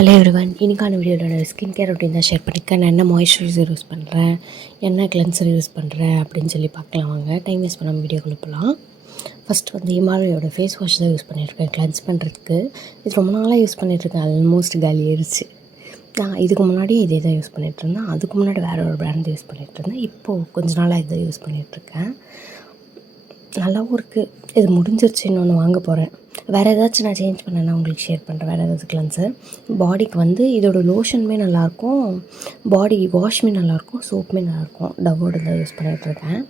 Hello everyone, இன்னைக்கான வீடியோவில் skin care routine தான் ஷேர் பண்ணியிருக்கேன். நான் என்ன மாய்ஸ்சரைசர் யூஸ் பண்ணுறேன், என்ன கிளென்சர் யூஸ் பண்ணுறேன் அப்படின்னு சொல்லி பார்க்கலாம். வாங்க, டைம் வேஸ்ட் பண்ணாமல் வீடியோக்குள்ள போகலாம். ஃபஸ்ட் வந்து ஹிமாலயோட ஃபேஸ் வாஷ் தான் யூஸ் பண்ணியிருக்கேன் கிளென்ஸ் பண்ணுறதுக்கு. இது ரொம்ப நாளாக யூஸ் பண்ணிகிட்ருக்கேன், ஆல்மோஸ்ட் காலி ஆயிடுச்சு. நான் இதுக்கு முன்னாடி இதே தான் யூஸ் பண்ணிகிட்ருந்தேன். அதுக்கு முன்னாடி வேறு ஒரு பிராண்ட் யூஸ் பண்ணிகிட்ருந்தேன். இப்போது கொஞ்ச நாளாக இதை யூஸ் பண்ணிகிட்ருக்கேன். நல்லாவும் இருக்குது. இது முடிஞ்சிருச்சு, இன்னொன்று வாங்க போகிறேன். வேறு ஏதாச்சும் நான் சேஞ்ச் பண்ணேன்னா உங்களுக்கு ஷேர் பண்ணுறேன். வேறு ஏதாவது கிளென்சர் பாடிக்கு வந்து இதோட லோஷனுமே நல்லாயிருக்கும், பாடி வாஷ்மே நல்லாயிருக்கும், சோப்புமே நல்லாயிருக்கும். டவ்வோட தான் யூஸ் பண்ணிகிட்ருக்கேன்.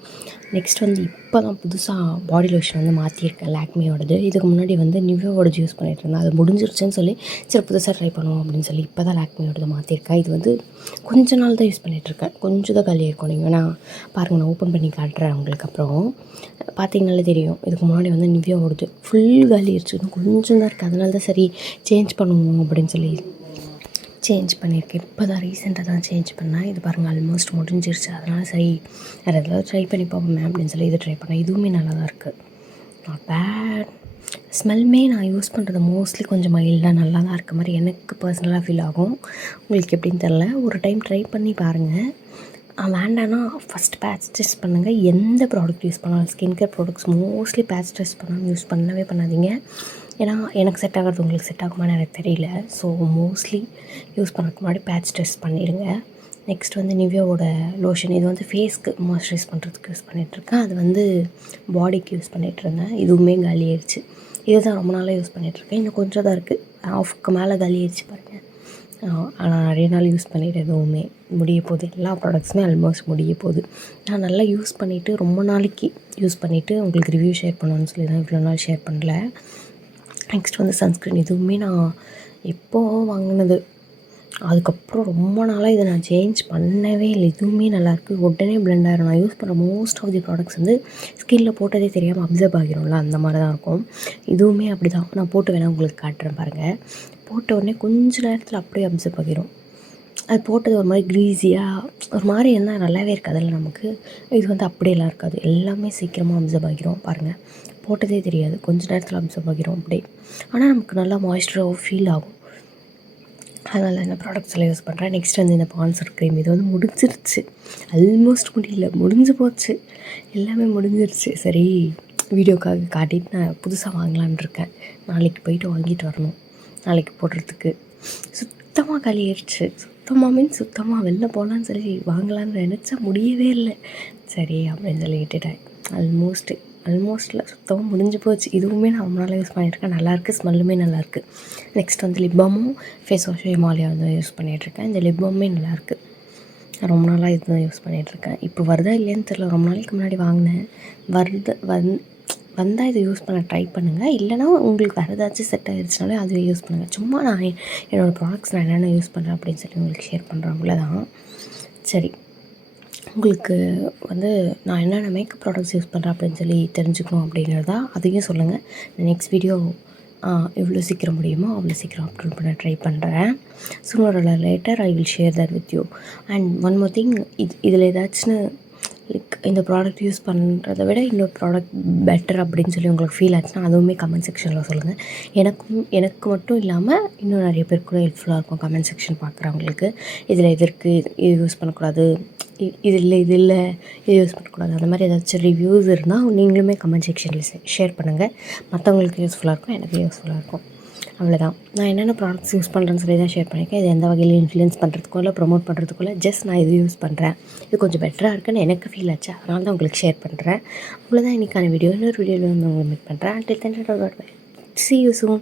நெக்ஸ்ட் வந்து இப்போ தான் புதுசாக பாடி லோஷன் வந்து மாற்றிருக்கேன், லாக்மியோடது. இதுக்கு முன்னாடி வந்து நிவ்யோவோடது யூஸ் பண்ணிகிட்டு இருந்தேன். அது முடிஞ்சிருச்சுன்னு சொல்லி சரி புதுசாக ட்ரை பண்ணுவோம் அப்படின்னு சொல்லி இப்போ தான் லாக்மியோடது மாற்றிருக்கேன். இது வந்து கொஞ்ச நாள் தான் யூஸ் பண்ணிகிட்ருக்கேன், கொஞ்சம் தான் காலியாக இருக்கும். நீங்கள் வேணால் பாருங்கள், நான் ஓப்பன் பண்ணி காட்டுறேன் உங்களுக்கு. அப்புறம் பார்த்தீங்கனாலே தெரியும், இதுக்கு முன்னாடி வந்து நிவ்யோவோடது ஃபுல் காலி ஆயிடுச்சு, இன்னும் கொஞ்சம் தான் இருக்குது. அதனால தான் சரி சேஞ்ச் பண்ணுவோம் அப்படின்னு சொல்லி சேஞ்ச் பண்ணியிருக்கேன். இப்போ தான் ரீசெண்டாக தான் சேஞ்ச் பண்ணேன். இது பாருங்கள், ஆல்மோஸ்ட் முடிஞ்சிருச்சு. அதனால் சரி வேறு ஏதாவது ட்ரை பண்ணி பார்ப்போமே அப்படின்னு சொல்லி இது ட்ரை பண்ணேன். இதுவுமே நல்லா தான் இருக்குது, நாட் பேட். ஸ்மெல்லுமே நான் யூஸ் பண்ணுறது மோஸ்ட்லி கொஞ்சம் மைல்டாக நல்லா தான் இருக்க மாதிரி எனக்கு பர்சனலாக ஃபீல் ஆகும். உங்களுக்கு எப்படின்னு தெரில, ஒரு டைம் ட்ரை பண்ணி பாருங்கள். வேண்டான்னா ஃபஸ்ட் பேட்ச் டெஸ்ட் பண்ணுங்கள். எந்த ப்ராடக்ட் யூஸ் பண்ணாலும், skin care products mostly patch test பண்ணாமல் யூஸ் பண்ணாதீங்க. ஏன்னா எனக்கு செட் ஆகிறது உங்களுக்கு செட் ஆகுமான்னு எனக்கு தெரியல. ஸோ மோஸ்ட்லி யூஸ் பண்ணுறதுக்கு முன்னாடி பேட்ச் டெஸ்ட் பண்ணிடுங்க. நெக்ஸ்ட் வந்து நிவ்யோவோட லோஷன், இது வந்து ஃபேஸ்க்கு மாய்ஸ்சரைஸ் பண்ணுறதுக்கு யூஸ் பண்ணிகிட்ருக்கேன். அது வந்து பாடிக்கு யூஸ் பண்ணிகிட்ருந்தேன். இதுவுமே காலி ஆயிடுச்சு. இதுதான் ரொம்ப நாளாக யூஸ் பண்ணிகிட்ருக்கேன். இன்னும் கொஞ்சம் தான் இருக்குது, ஆஃப்க்கு மேலே காலி ஆயிடுச்சு பாருங்கள். ஆனால் நிறைய நாள் யூஸ் பண்ணிவிட்டு எதுவுமே முடிய போகுது. எல்லா ப்ராடக்ட்ஸுமே ஆல்மோஸ்ட் முடிய போகுது. நான் நல்லா யூஸ் பண்ணிவிட்டு ரொம்ப நாளைக்கு யூஸ் பண்ணிவிட்டு உங்களுக்கு ரிவ்யூ ஷேர் பண்ணணும்னு சொல்லி தான் இவ்வளோ நாள் ஷேர் பண்ணல. நெக்ஸ்ட் வந்து சன்ஸ்க்ரீன், இதுவுமே நான் எப்போது வாங்கினது. அதுக்கப்புறம் ரொம்ப நாளாக இதை நான் சேஞ்ச் பண்ணவே இல்லை. இதுவுமே நல்லாயிருக்கு, உடனே பிளெண்ட் ஆகிரும். நான் யூஸ் பண்ணுற மோஸ்ட் ஆஃப் தி ப்ராடக்ட்ஸ் வந்து ஸ்கின்னில் போட்டதே தெரியாமல் அப்சர்வ் ஆகிரும்ல, அந்த மாதிரி தான் இருக்கும். இதுவுமே அப்படி தான். நான் போட்டு வேணால் உங்களுக்கு காட்டுறேன் பாருங்கள். போட்ட உடனே கொஞ்ச நேரத்தில் அப்படியே அப்சர்வ் ஆகிரும். அது போட்டது ஒரு மாதிரி க்ரீஸியாக ஒரு மாதிரி என்ன நல்லாவே இருக்காதுல்ல நமக்கு. இது வந்து அப்படியெல்லாம் இருக்காது, எல்லாமே சீக்கிரமாக அப்சர்வ் ஆகிரும். பாருங்கள், போட்டதே தெரியாது, கொஞ்சம் நேரத்தில் அப்சர்வ் ஆகிரும் அப்படியே. ஆனால் நமக்கு நல்லா மாய்ஸ்சராகவும் ஃபீல் ஆகும். அதனால் இந்த ப்ராடக்ட்ஸ் எல்லாம் யூஸ் பண்ணுறேன். நெக்ஸ்ட் வந்து இந்த பான்சர் க்ரீம், இது வந்து முடிஞ்சிருச்சு, ஆல்மோஸ்ட் முடியல, முடிஞ்சு போச்சு, எல்லாமே முடிஞ்சிருச்சு. சரி வீடியோக்காக காட்டிட்டு நான் புதுசாக வாங்கலான்னு இருக்கேன். நாளைக்கு போயிட்டு வாங்கிட்டு வரணும், நாளைக்கு போடுறதுக்கு. சுத்தமாக காலியாயிடுச்சு. சுத்தமாக வெளில போகலான்னு சொல்லி வாங்கலான்னு நினச்சா முடியவே இல்லை. சரி அப்படின்னு சொல்லி விட்டுட்டேன். ஆல்மோஸ்ட்டில் சுத்தமாக முடிஞ்சு போச்சு. இதுவுமே நான் ரொம்ப நாளாக யூஸ் பண்ணியிருக்கேன், நல்லாயிருக்கு, ஸ்மெல்லுமே நல்லாயிருக்கு. நெக்ஸ்ட் வந்து லிப் பாமும் ஃபேஸ் வாஷும் ஹிமாலயா வந்து யூஸ் பண்ணிகிட்ருக்கேன். இந்த லிப் பாமுமே நல்லாயிருக்கு. நான் ரொம்ப நாளாக இது தான் யூஸ் பண்ணிகிட்ருக்கேன். இப்போ வருதா இல்லையான்னு தெரில, ரொம்ப நாளைக்கு முன்னாடி வாங்கினேன். வந்தால் இதை யூஸ் பண்ண ட்ரை பண்ணுங்கள். இல்லைனா உங்களுக்கு வேறு ஏதாச்சும் செட் ஆகிடுச்சுனாலே அதுவே யூஸ் பண்ணுங்கள். சும்மா நான் என்னோடய ப்ராடக்ட்ஸ் நான் என்னென்ன யூஸ் பண்ணுறேன் அப்படின்னு சொல்லி உங்களுக்கு ஷேர் பண்ணுறேன், அவ்வளோதான். சரி, உங்களுக்கு வந்து நான் என்னென்ன மேக்கப் ப்ராடக்ட்ஸ் யூஸ் பண்ணுறேன் அப்படின்னு சொல்லி தெரிஞ்சுக்கணும் அப்படிங்கிறதா, அதையும் சொல்லுங்கள். நெக்ஸ்ட் வீடியோ எவ்வளோ சீக்கிரம் முடியுமோ அவ்வளோ சீக்கிரம் அப்லோட் பண்ண ட்ரை பண்ணுறேன். Sooner R later I will share that with you. And one more thing, இதில் ஏதாச்சும் லைக் இந்த ப்ராடக்ட் யூஸ் பண்ணுறதை விட இன்னொரு ப்ராடக்ட் பெட்டர் அப்படின்னு சொல்லி உங்களுக்கு ஃபீல் ஆச்சுன்னா அதுவுமே கமெண்ட் செக்ஷனில் சொல்லுங்கள். எனக்கு மட்டும் இல்லாமல் இன்னும் நிறைய பேர் கூட ஹெல்ப்ஃபுல்லாக இருக்கும் கமெண்ட் செக்ஷன் பார்க்குறவங்களுக்கு. இதில் இது இருக்குது, இது யூஸ் பண்ணக்கூடாது, இது இல்லை இது யூஸ் பண்ணக்கூடாது, அந்த மாதிரி ஏதாச்சும் ரிவ்யூஸ் இருந்தால் நீங்களுமே கமெண்ட் செக்ஷனில் ஷேர் பண்ணுங்கள். மற்றவங்களுக்கு யூஸ்ஃபுல்லாக இருக்கும், எனக்கு யூஸ்ஃபுல்லாக இருக்கும். அவ்வளோதான். நான் என்னென்ன ப்ராடக்ட்ஸ் யூஸ் பண்ணுறேன்னு சொல்லி தான் ஷேர் பண்ணியிருக்கேன். இது எந்த வகையில் இன்ஃப்ளூயன்ஸ் பண்ணுறதுக்கோ இல்லை ப்ரொமோட் பண்ணுறதுக்குள்ள ஜஸ்ட் நான் இது யூஸ் பண்ணுறேன், இது கொஞ்சம் பெட்டராக இருக்குன்னு எனக்கு ஃபீல் ஆச்சு, அதனால தான் உங்களுக்கு ஷேர் பண்ணுறேன். அவ்வளோதான் இன்றைக்கான வீடியோ. இன்னொரு வீடியோவில் வந்து உங்களை மீட் பண்ணுறேன். Until then, see you soon.